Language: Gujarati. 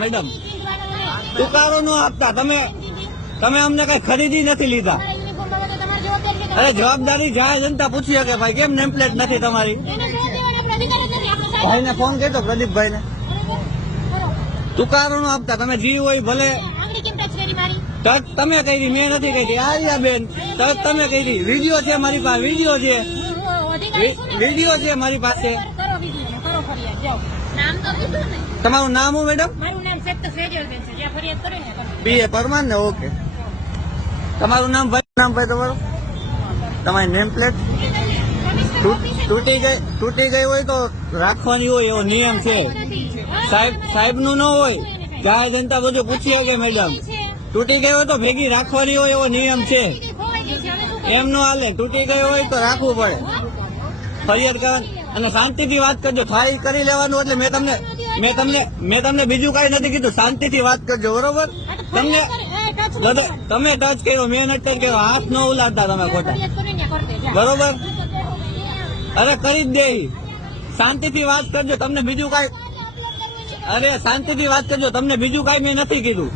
મેડમ તુકારો ન આપતા. તમે તમે અમને કઈ ખરીદી નથી લીધા. અરે જવાબદારી જાય જનતા પૂછી શકે ભાઈ કેમ નેમ પ્લેટ નથી તમારી. ભાઈને ફોન કરતો પ્રદીપભાઈ ને. તુકારો ન આપતા. તમે જી હોય ભલે ટચ તમે કરી મેં નથી કરી. આર્યા બેન ટચ તમે કરી. વિડીયો છે મારી પાસે. વિડીયો છે મારી પાસે. તમારું નામ હું મેડમ? પીએ પરમાર ને. ઓકે તમારું નામ ભાઈ? નામ ભાઈ તમારું? તમારી નેમ પ્લેટ તૂટી ગઈ હોય તો રાખવાની હોય એવો નિયમ છે સાહેબ નું ન હોય. જાહેર જનતા બધું પૂછી શકે મેડમ. તૂટી ગઈ હોય તો ભેગી રાખવાની હોય એવો નિયમ છે. એમ નો હાલે. તૂટી ગઈ હોય તો રાખવું પડે. ફરિયાદ કરવાની અને શાંતિથી વાત કરજો. ફાઇલ કરી લેવાનું એટલે મેં તમને બીજું કઈ નથી કીધું. શાંતિથી વાત કરજો બરોબર. તમે ટચ કર્યો મેં નથી ટચ કર્યો. હાથ ન ઉલાડતા તમે ખોટા બરોબર. અરે કરી જ દે. શાંતિથી વાત કરજો. તમને બીજું કઈ શાંતિથી વાત કરજો. તમને બીજું કઈ મેં નથી કીધું.